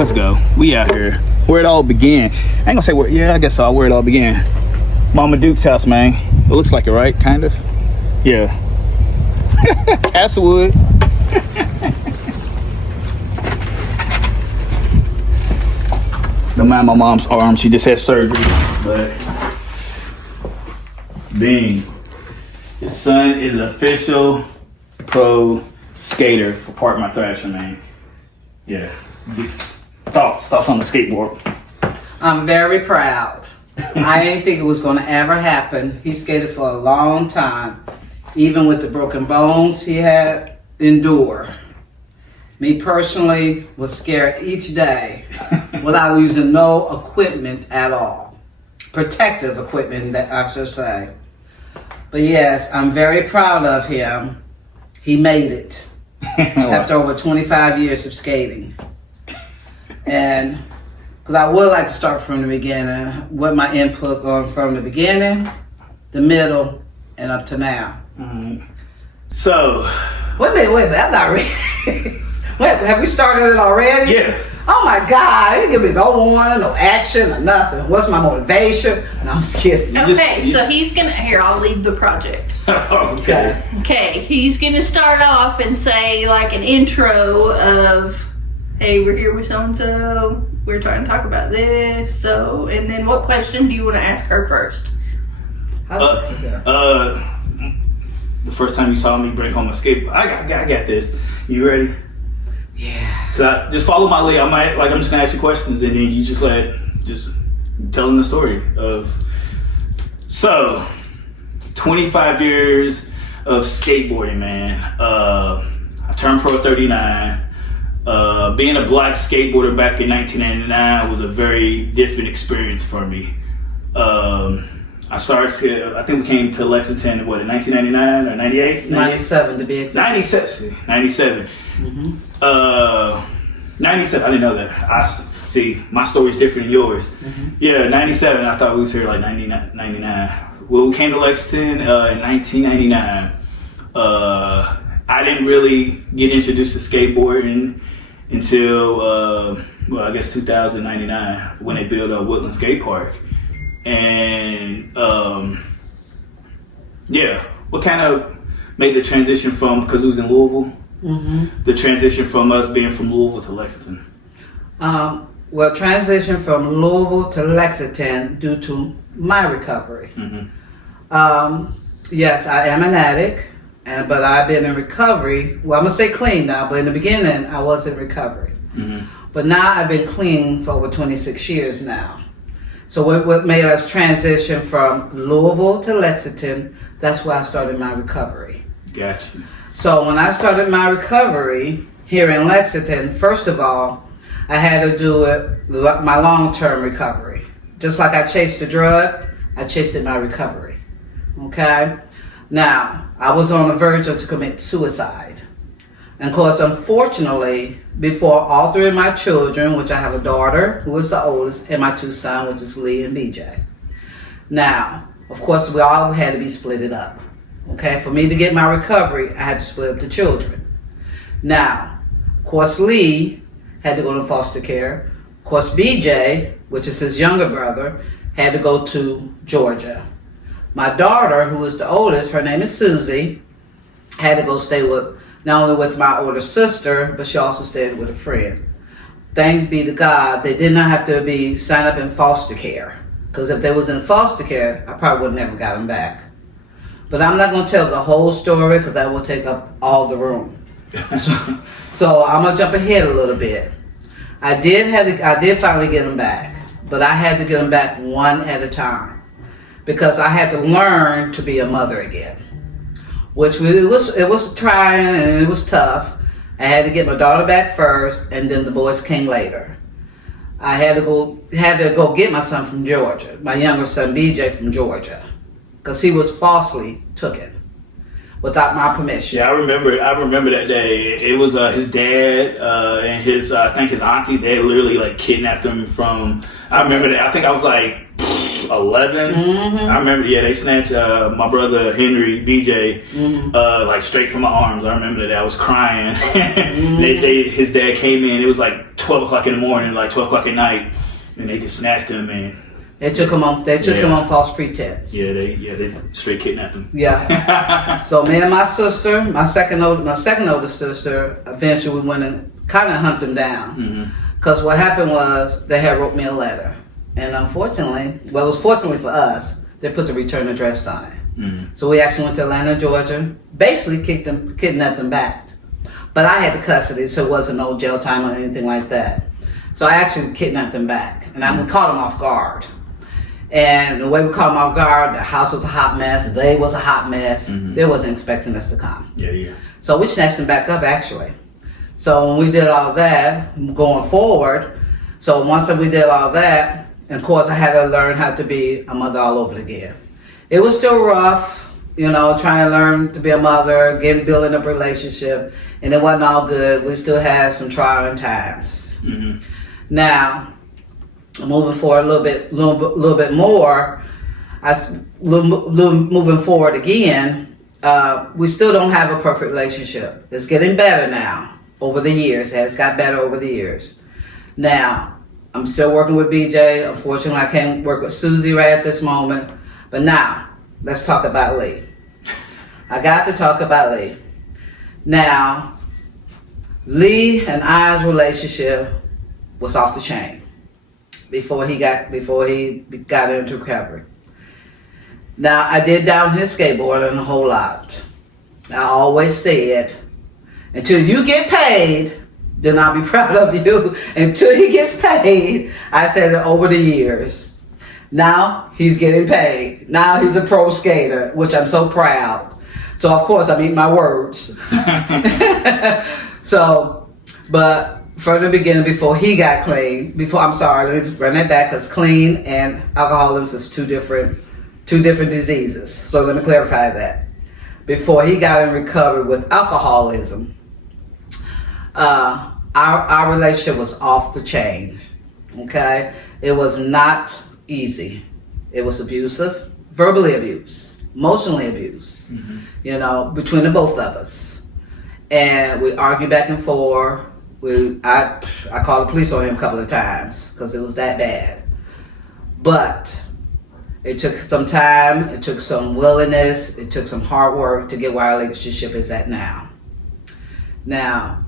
let's go. We out here. Where it all began. I ain't gonna say where, yeah, I guess so. Where it all began. Mama Duke's house, man. It looks like it, right? Kind of. Yeah. Castlewood. Don't mind my mom's arm. She just had surgery. But Bing, his son is an official pro skater for Park My Thrasher, man. Yeah. Thoughts on the skateboard? I'm very proud. I didn't think it was going to ever happen. He skated for a long time, even with the broken bones he had endured. Me personally was scared each day without using no equipment at all. Protective equipment, I should say. But yes, I'm very proud of him. He made it after over 25 years of skating. And because I would like to start from the beginning, what my input on from the beginning, the middle, and up to now. So. Wait a minute, I'm not ready. Wait, have we started it already? Yeah. Oh my God, it didn't give me no warning, no action, or nothing. What's my motivation? No, I'm just kidding. Okay, so he's gonna, here, I'll lead the project. Okay. Okay, he's gonna start off and say like an intro of, hey, we're here with so-and-so, we're trying to talk about this, so, and then what question do you want to ask her first? The first time you saw me bring home a skateboard, I got this. You ready? Yeah. Just follow my lead. I'm just gonna ask you questions, and then you just tell them the story of. So, 25 years of skateboarding, man. I turned pro at 39. Being a black skateboarder back in 1999 was a very different experience for me. I think we came to Lexington, in 1999 or 98? 97 to be exact. 97. Mm-hmm. 97, I didn't know that. See, my story's different than yours. Mm-hmm. Yeah, 97, I thought we was here like 99. Well, we came to Lexington in 1999. I didn't really get introduced to skateboarding until, I guess 2099 when they built a Woodland Skate Park. And what kind of made the transition from, because it was in Louisville, the transition from us being from Louisville to Lexington? Well, transition from Louisville to Lexington due to my recovery. Yes, I am an addict, but I've been in recovery. Well, I'm gonna say clean now, but in the beginning I was in recovery. But now I've been clean for over 26 years now. So what made us transition from Louisville to Lexington, that's where I started my recovery. Gotcha. So when I started my recovery here in Lexington, first of all, I had to do my long-term recovery. Just like I chased the drug, I chased my recovery. Okay? Now, I was on the verge of to commit suicide. And of course, unfortunately, before all three of my children, which I have a daughter, who is the oldest, and my two sons, which is Lee and BJ. Now, of course, we all had to be split up. Okay, for me to get my recovery, I had to split up the children. Now, of course, Lee had to go to foster care. Of course, BJ, which is his younger brother, had to go to Georgia. My daughter, who is the oldest, her name is Susie, had to go stay with, not only with my older sister, but she also stayed with a friend. Thanks be to God, they did not have to be signed up in foster care. Because if they was in foster care, I probably would have never got them back. But I'm not going to tell the whole story because that will take up all the room. So I'm going to jump ahead a little bit. I did finally get them back, but I had to get them back one at a time because I had to learn to be a mother again, which it was trying and it was tough. I had to get my daughter back first, and then the boys came later. I had to go get my son from Georgia, my younger son BJ from Georgia, because he was falsely taken without my permission. Yeah, I remember that day. It was his dad and his I think his auntie. They literally like kidnapped him from. I remember that. I think I was like 11. I remember. Yeah, they snatched my brother Henry BJ like straight from my arms. I remember that. I was crying. His dad came in. It was like 12 o'clock in the morning, like 12 o'clock at night, and they just snatched him, and They took him on. They took him on false pretense. they straight kidnapped him. Yeah. So me and my sister, my second oldest sister, eventually we went and kind of hunted him down. Because what happened was they had wrote me a letter, and unfortunately, well, it was fortunately for us, they put the return address on it. So we actually went to Atlanta, Georgia, basically kidnapped them back. But I had the custody, so it wasn't no jail time or anything like that. So I actually kidnapped them back, and we caught them off guard. And the way we caught them off guard, the house was a hot mess, they was a hot mess. They wasn't expecting us to come. Yeah. So we snatched them back up, actually. So when we did all that, going forward, so once we did all that, and of course I had to learn how to be a mother all over again. It was still rough, trying to learn to be a mother, building up a relationship, and it wasn't all good. We still had some trying times. Now, moving forward a little bit more, moving forward again, we still don't have a perfect relationship. It's getting better now over the years. It has got better over the years. Now, I'm still working with BJ. Unfortunately, I can't work with Susie right at this moment. But now, let's talk about Lee. I got to talk about Lee. Now, Lee and I's relationship was off the chain before he got into recovery. Now, I did down his skateboarding a whole lot. I always said, until you get paid, then I'll be proud of you. Until he gets paid, I said it over the years. Now he's getting paid. Now he's a pro skater, which I'm so proud. So of course I eat my words. But from the beginning, before he got clean, let me run that back, because clean and alcoholism is two different diseases. So let me clarify that. Before he got in recovery with alcoholism, our relationship was off the chain. Okay, it was not easy. It was abusive, verbally abuse, emotionally abuse, between the both of us. And we argued back and forth. I called the police on him a couple of times because it was that bad. But it took some time, it took some willingness, it took some hard work to get where our relationship is at now. Now,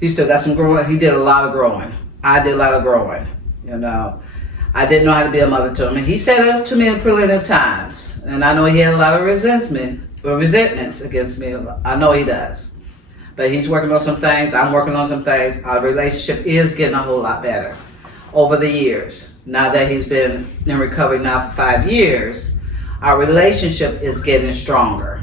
he still got some growing. He did a lot of growing. I did a lot of growing, I didn't know how to be a mother to him. And he said that to me in plenty times. And I know he had a lot of resentments against me. I know he does. But he's working on some things. I'm working on some things. Our relationship is getting a whole lot better over the years. Now that he's been in recovery now for 5 years, our relationship is getting stronger.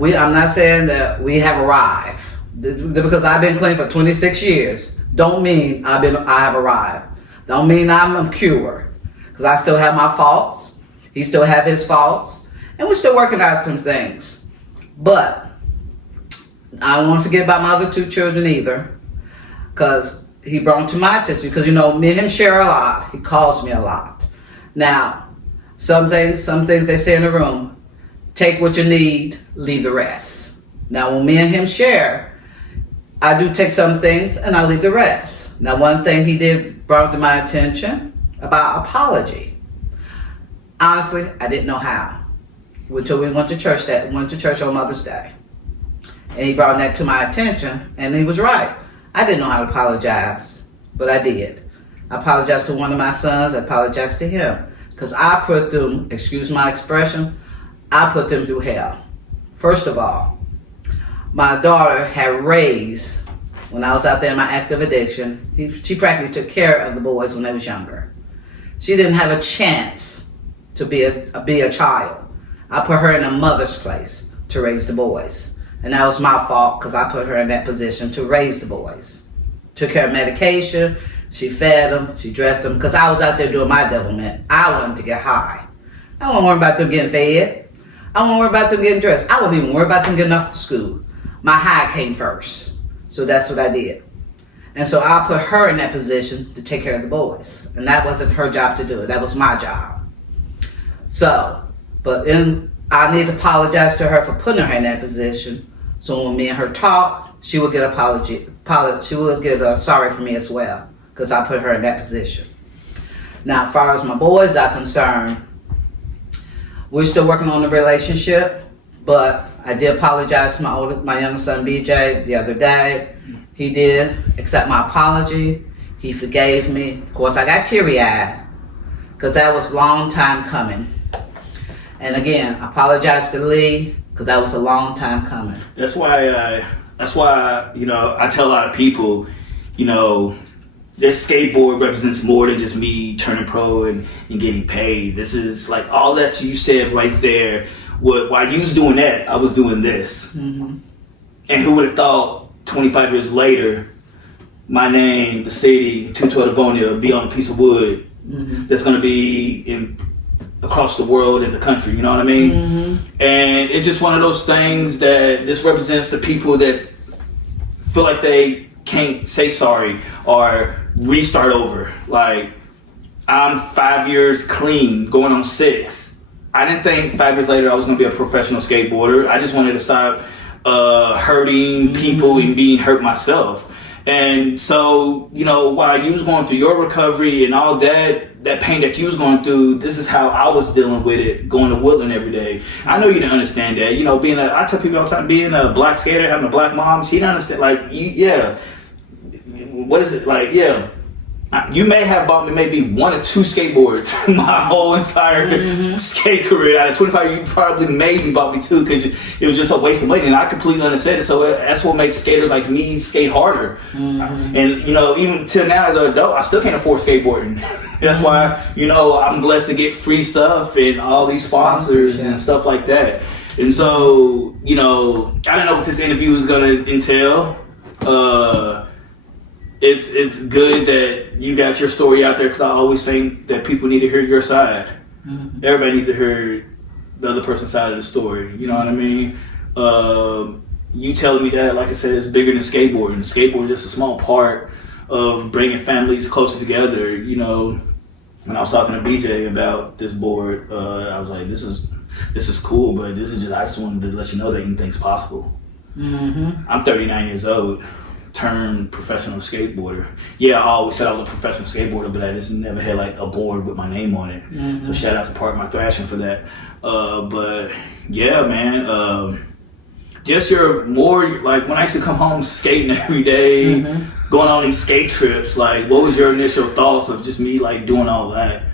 I'm not saying that we have arrived. Because I've been clean for 26 years, don't mean I have arrived. Don't mean I'm cured, because I still have my faults. He still have his faults, and we're still working out some things. But I don't want to forget about my other 2 children either, because he brought to my attention. Because me and him share a lot. He calls me a lot. Now, some things they say in the room: take what you need, leave the rest. Now, when me and him share, I do take some things and I leave the rest. Now, one thing he did brought to my attention about apology. Honestly, I didn't know how until we went to church on Mother's Day, and he brought that to my attention, and he was right. I didn't know how to apologize, but I did. I apologized to one of my sons. I apologized to him because I put them, excuse my expression, I put them through hell. First of all, my daughter had raised, when I was out there in my active addiction, she practically took care of the boys when they was younger. She didn't have a chance to be a child. I put her in a mother's place to raise the boys. And that was my fault because I put her in that position to raise the boys. Took care of medication, she fed them, she dressed them, because I was out there doing my devilment. I wanted to get high. I wasn't worried about them getting fed. I wasn't worried about them getting dressed. I wasn't even worried about them getting off to school. My high came first. So that's what I did. And so I put her in that position to take care of the boys. And that wasn't her job to do it. That was my job. So, I need to apologize to her for putting her in that position. So when me and her talk, she would get apology she would get sorry for me as well, because I put her in that position. Now, as far as my boys are concerned, we're still working on the relationship, but I did apologize to my younger son BJ the other day. He did accept my apology. He forgave me. Of course, I got teary-eyed because that was a long time coming. And again, I apologize to Lee because that was a long time coming. That's why I tell a lot of people, this skateboard represents more than just me turning pro and getting paid. This is like all that you said right there. While you was doing that, I was doing this. Mm-hmm. And who would have thought 25 years later, my name, the city, 212 Livonia, be on a piece of wood that's going to be across the world and the country, you know what I mean? Mm-hmm. And it's just one of those things that this represents the people that feel like they can't say sorry or restart over. Like, I'm 5 years clean, going on 6. I didn't think 5 years later I was going to be a professional skateboarder. I just wanted to stop hurting people and being hurt myself. And so, while you was going through your recovery and all that pain that you was going through, this is how I was dealing with it, going to Woodland every day. I know you didn't understand that. I tell people all the time, being a black skater, having a black mom, she didn't understand. Like, what is it? Like, yeah. You may have bought me maybe 1 or 2 skateboards my whole entire skate career. Out of 25, you probably maybe bought me 2 because it was just a waste of money, and I completely understand it. So that's what makes skaters like me skate harder. Mm-hmm. And even till now as an adult, I still can't afford skateboarding. That's why I'm blessed to get free stuff and all these sponsors and stuff like that. And so I don't know what this interview is gonna entail. It's good that you got your story out there, because I always think that people need to hear your side. Mm-hmm. Everybody needs to hear the other person's side of the story. You know what I mean? You telling me that, like I said, it's bigger than skateboarding. Skateboarding is just a small part of bringing families closer together. When I was talking to BJ about this board, I was like, this is cool, but I just wanted to let you know that anything's possible. Mm-hmm. I'm 39 years old. Turned professional skateboarder. Yeah, I always said I was a professional skateboarder, but I just never had like a board with my name on it. Mm-hmm. So shout out to Part My Thrashing for that. But yeah, man, just your more like when I used to come home skating every day, going on these skate trips. Like, what was your initial thoughts of just me like doing all that?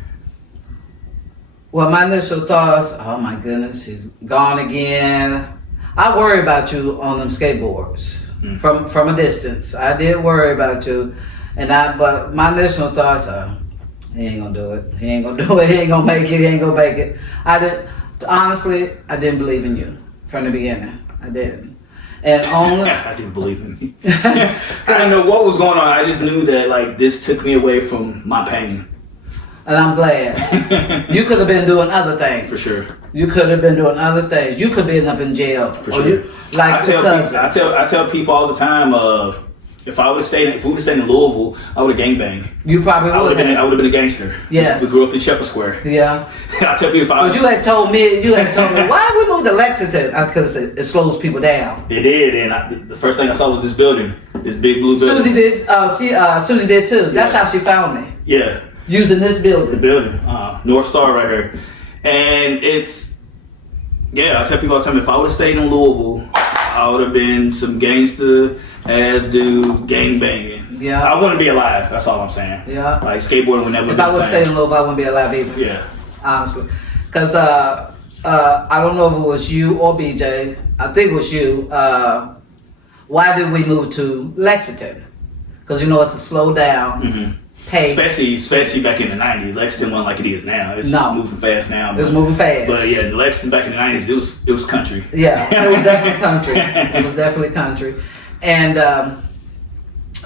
Well, my initial thoughts, oh my goodness, he's gone again. I worry about you on them skateboards. From a distance. I did worry about you, but my initial thoughts are, he ain't gonna do it. He ain't gonna do it. He ain't gonna make it. He ain't gonna make it. Honestly, I didn't believe in you from the beginning. I didn't. And only I didn't believe in me. I didn't know what was going on. I just knew that like this took me away from my pain. And I'm glad. You could have been doing other things. For sure. You could have been doing other things. You could be up in jail. For sure. I tell people all the time, if we would have stayed in Louisville, I would have gangbanged. You probably would have. I would have been a gangster. Yes. We grew up in Shepherd Square. Yeah. I tell people Because you had told me, why we moved to Lexington? Because it slows people down. It did, and the first thing I saw was this building, this big blue building. Susie did. Susie did too. That's how she found me. Yeah. Using this building. The building, North Star right here, and I tell people all the time, if I would have stayed in Louisville, I would have been some gangster ass dude gang banging. Yeah. I wouldn't be alive. That's all I'm saying. Yeah. Like skateboarding would never. If I would have stayed in Louisville, I wouldn't be alive either. Yeah. Honestly, because I don't know if it was you or BJ. I think it was you. Why did we move to Lexington? Because it's a slow down. Mm-hmm. Especially back in the 90s. Lexington wasn't like it is now. It's moving fast now. It's moving fast. But yeah, Lexington back in the 90s, it was country. Yeah, it was definitely country. It was definitely country. And,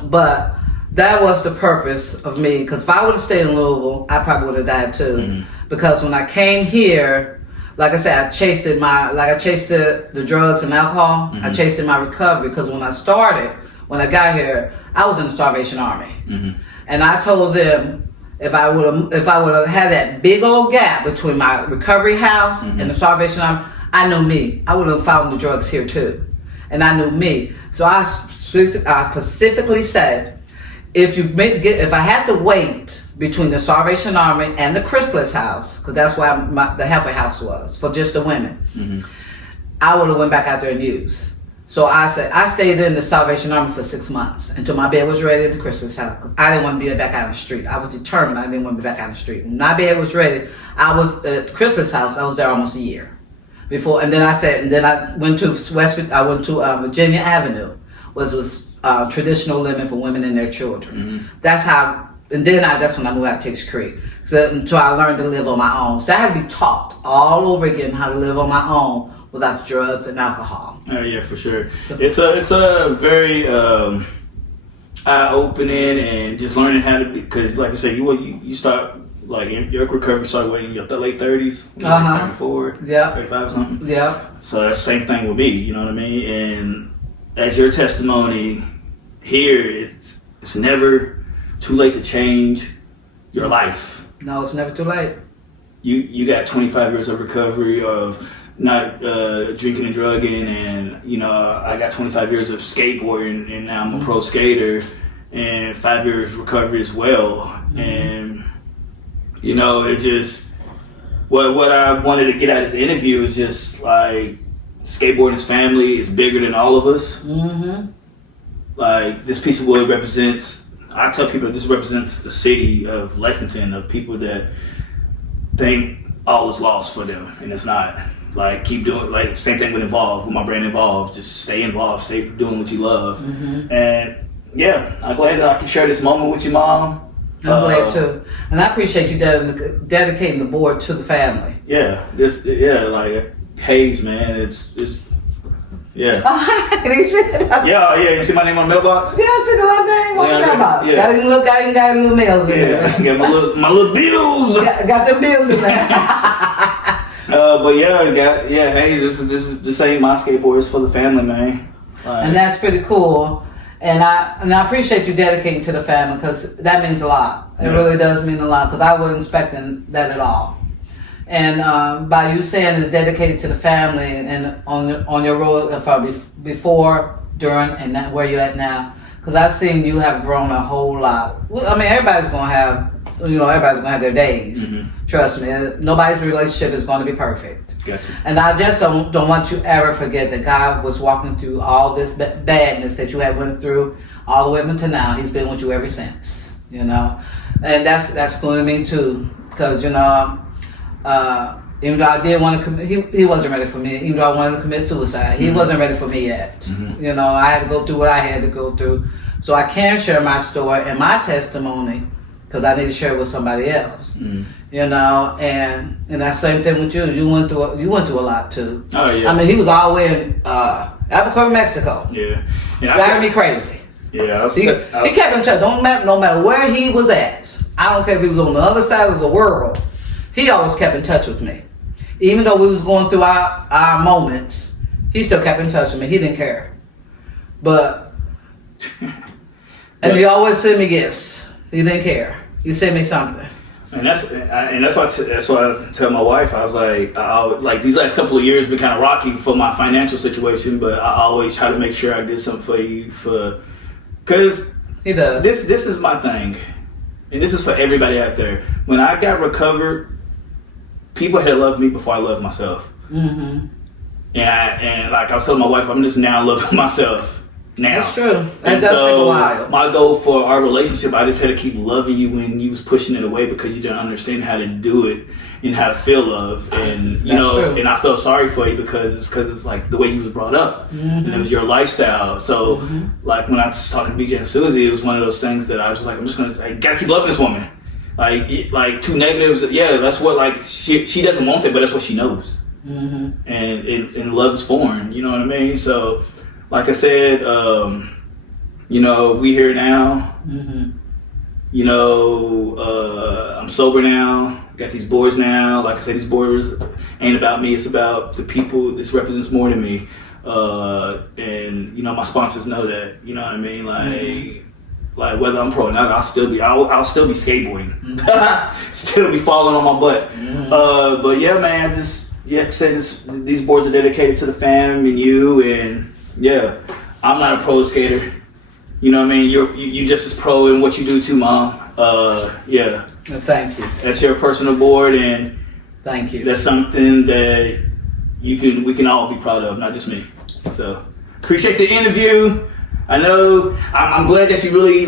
but that was the purpose of me. Because if I would have stayed in Louisville, I probably would have died too. Mm-hmm. Because when I came here, like I said, I chased the drugs and alcohol. Mm-hmm. I chased my recovery. Because when I got here, I was in the Starvation Army. Mm-hmm. And I told them if I would have had that big old gap between my recovery house and the Starvation Army, I knew me. I would have found the drugs here too, and I knew me. So I specifically said, if I had to wait between the Salvation Army and the Chrysalis House, because that's where the halfway house was for just the women, I would have went back out there and used. So I said I stayed in the Salvation Army for 6 months until my bed was ready at the Chrysalis House. I didn't want to be back out on the street. I was determined I didn't want to be back out on the street. When my bed was ready, I was at the Chrysalis House. I was there almost a year before, and then I went to Virginia Avenue, which was traditional living for women and their children. That's how. And then that's when I moved out to Texas Creek. So until I learned to live on my own. So I had to be taught all over again how to live on my own without drugs and alcohol. Oh yeah, for sure. It's a very eye-opening and just learning how to be, because like I said, you start like your recovery started when you're the late 30s, 34, 35 or something. Yeah. So that's the same thing with me. You know what I mean? And as your testimony here, it's never too late to change your life. No, it's never too late. You got 25 years of recovery of not drinking and drugging, and I got 25 years of skateboarding, and now I'm a pro skater, and 5 years recovery as well. And it just what I wanted to get out of this interview is just like skateboarding is family. It's bigger than all of us. Like this piece of wood represents. I tell people this represents the city of Lexington, of people that think all is lost for them, and it's not. Like keep doing, like same thing with my brand Involved. Just stay involved, stay doing what you love. And yeah, I'm glad that I can share this moment with your mom. I'm glad too, and I appreciate you dedicating the board to the family. Yeah, like Hayes, man, it's yeah. You see that? Yeah, you see my name on the mailbox? Yeah, I see the little name on the mailbox. Yeah. Got a little mail in there. Yeah, got my little bills. Got them bills in there. But hey, this ain't my skateboard. It's for the family, man. And that's pretty cool. And I appreciate you dedicating to the family, because that means a lot. It really does mean a lot, because I wasn't expecting that at all. And by you saying it's dedicated to the family, and on your road from before, during, and now, where you're at now, because I've seen you have grown a whole lot. I mean, everybody's gonna have their days. Trust me, nobody's relationship is going to be perfect. Gotcha. And I just don't want you ever forget that God was walking through all this badness that you had went through all the way up until now. He's been with you ever since, and that's going to me too, because even though I did want to commit, he wasn't ready for me. Even though I wanted to commit suicide, he wasn't ready for me yet. I had to go through what I had to go through, so I can share my story and my testimony, because I need to share it with somebody else. And that same thing with you. You went through a lot too. Oh yeah. I mean, he was all the way in Albuquerque, Mexico. Yeah. Driving me crazy. Yeah. He kept in touch. No matter where he was at. I don't care if he was on the other side of the world. He always kept in touch with me. Even though we was going through our moments, he still kept in touch with me. He didn't care. But and he always sent me gifts. He didn't care. He sent me something. And that's why I tell my wife, I was like these last couple of years been kind of rocky for my financial situation, but I always try to make sure I did something for you, because he does. This is my thing, and this is for everybody out there. When I got recovered, people had loved me before I loved myself. And like I was telling my wife, I'm just now loving myself. Now. That's true. That And does so take a while. my goal for our relationship, I just had to keep loving you when you was pushing it away because you didn't understand how to do it and how to feel love, and True. and I felt sorry for you because it's like the way you was brought up, and it was your lifestyle. So like when I was talking to BJ and Susie, it was one of those things that I was like, I gotta keep loving this woman. Like two negatives, yeah, that's what, like she doesn't want that, but that's what she knows. And love is foreign, you know what I mean? So. Like I said, we here now. I'm sober now. Got these boards now. Like I said, these boards ain't about me. It's about the people. This represents more than me. And my sponsors know that. You know what I mean? Like whether I'm pro or not, I'll still be skateboarding. Still be falling on my butt. But yeah, man, like I said, these boards are dedicated to the fam and you, and yeah, I'm not a pro skater. You know what I mean? You just as pro in what you do too, Mom. Yeah. Well, thank you. That's your personal board, and Thank you. that's something that we can all be proud of, not just me. So appreciate the interview. I know I'm glad that you really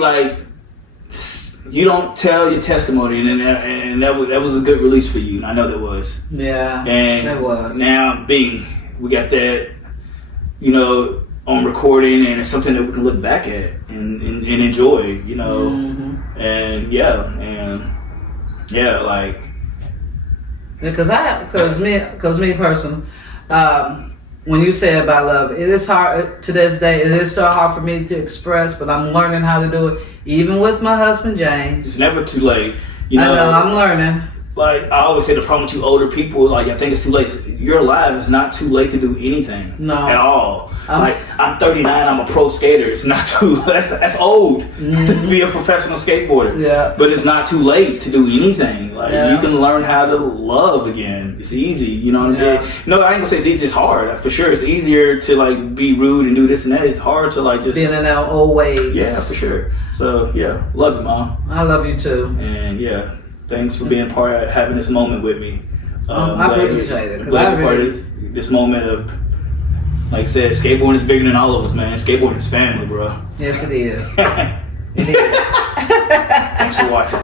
you don't tell your testimony, and that was a good release for you. I know that was. Yeah, And it was. now, we got that, on recording, and it's something that we can look back at and enjoy, Mm-hmm. and Because me personally, when you say about love, it is hard to this day. It is still hard for me to express, but I'm learning how to do it, even with my husband James. it's never too late. I know I'm learning. Like I always say, the problem with you older people, I think it's too late. You're alive. It's not too late to do anything. No. At all. I'm 39. I'm a pro skater. It's not too. That's old to be a professional skateboarder. Yeah. But it's not too late to do anything. Yeah. You can learn how to love again. It's easy. You know what I mean? No, I ain't gonna say it's easy. It's hard for sure. It's easier to be rude and do this and that. It's hard to just Being in our old ways. Yeah, for sure. So yeah, love you, Mom. I love you too. And yeah. Thanks for being part of having this moment with me. I appreciate it. I'm glad you're part of this moment of, like I said, skateboarding is bigger than all of us, man. Skateboarding is family, bro. Yes, it is. It It is. Thanks for watching.